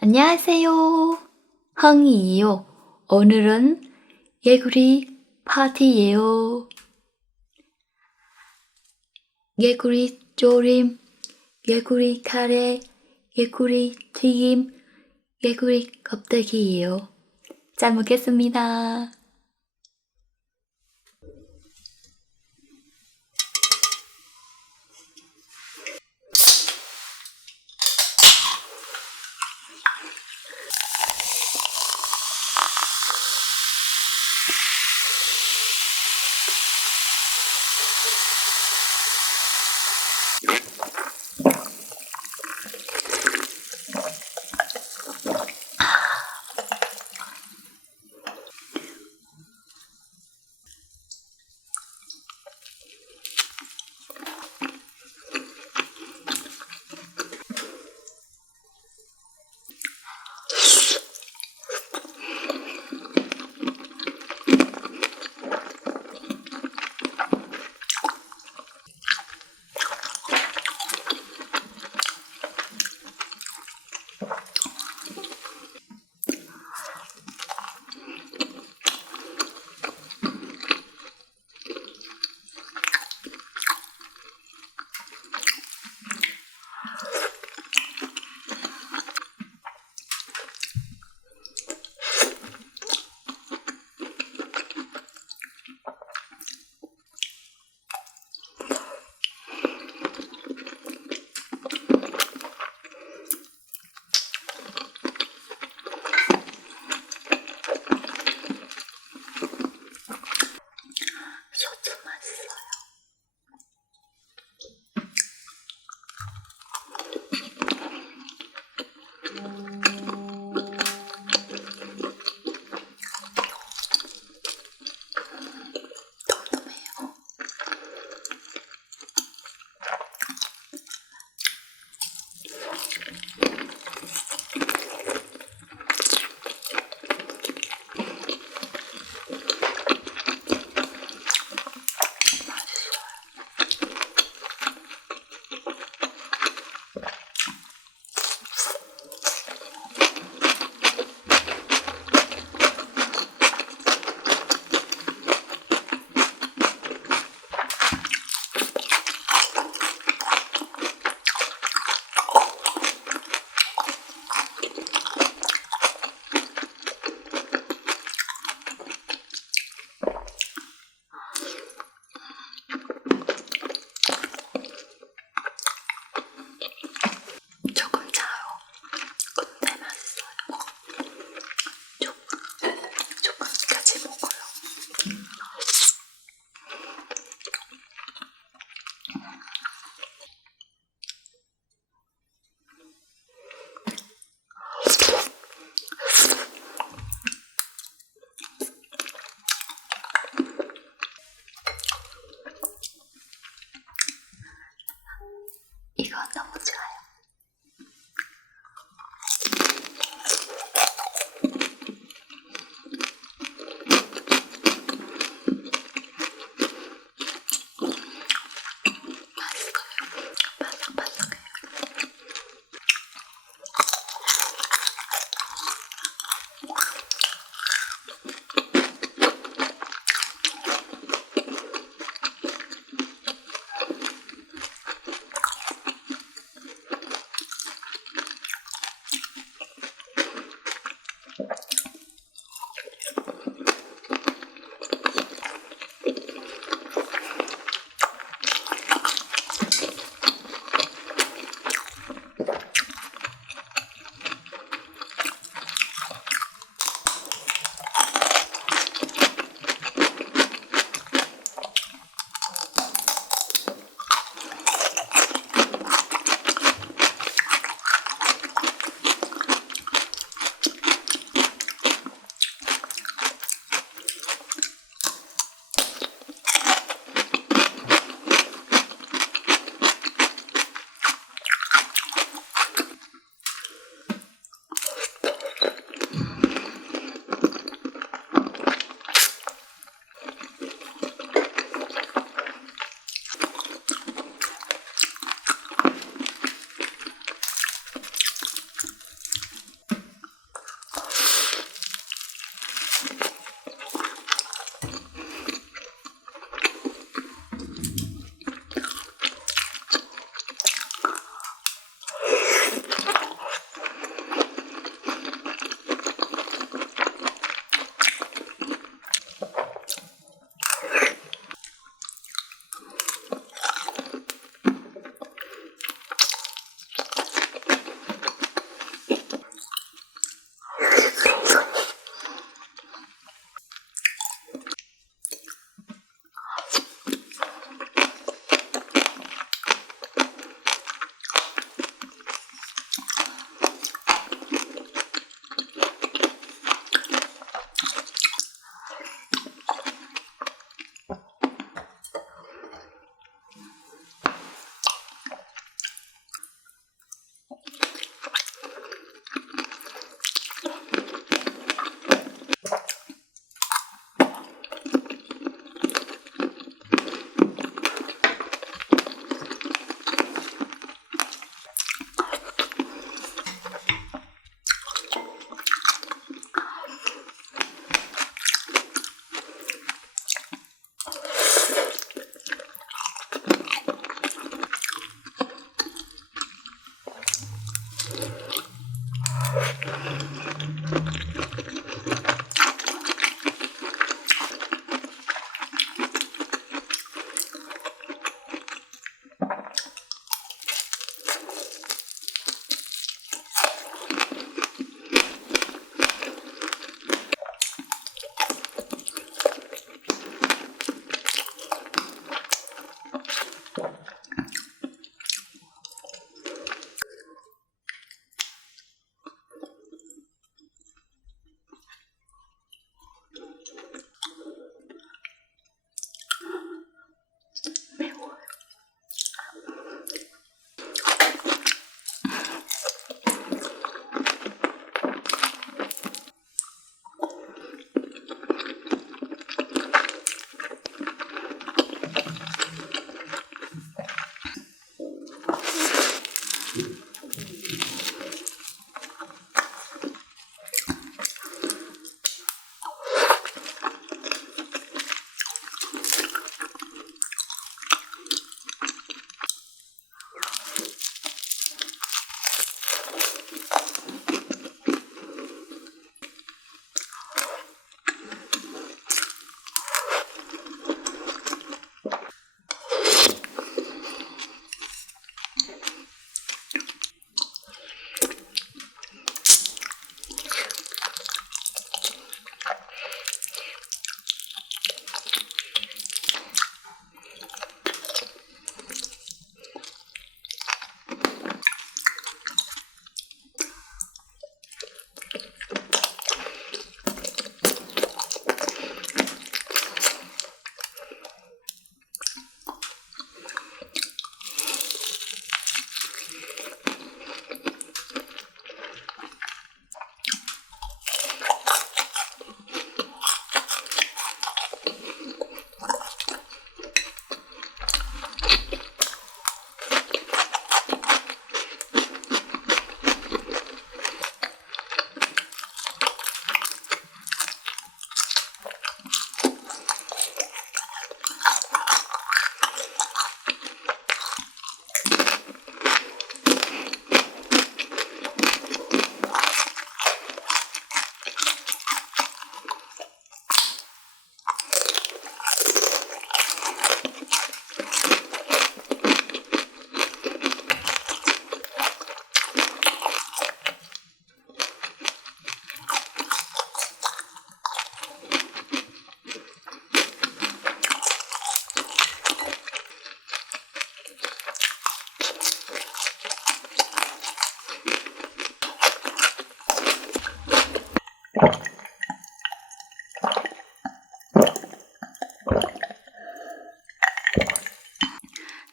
안녕하세요. 황이에요. 오늘은 예구리 파티예요. 예구리 조림, 예구리 카레, 예구리 튀김, 예구리 껍데기예요. 잘 먹겠습니다.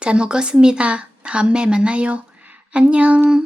잘 먹었습니다. 다음에 만나요. 안녕.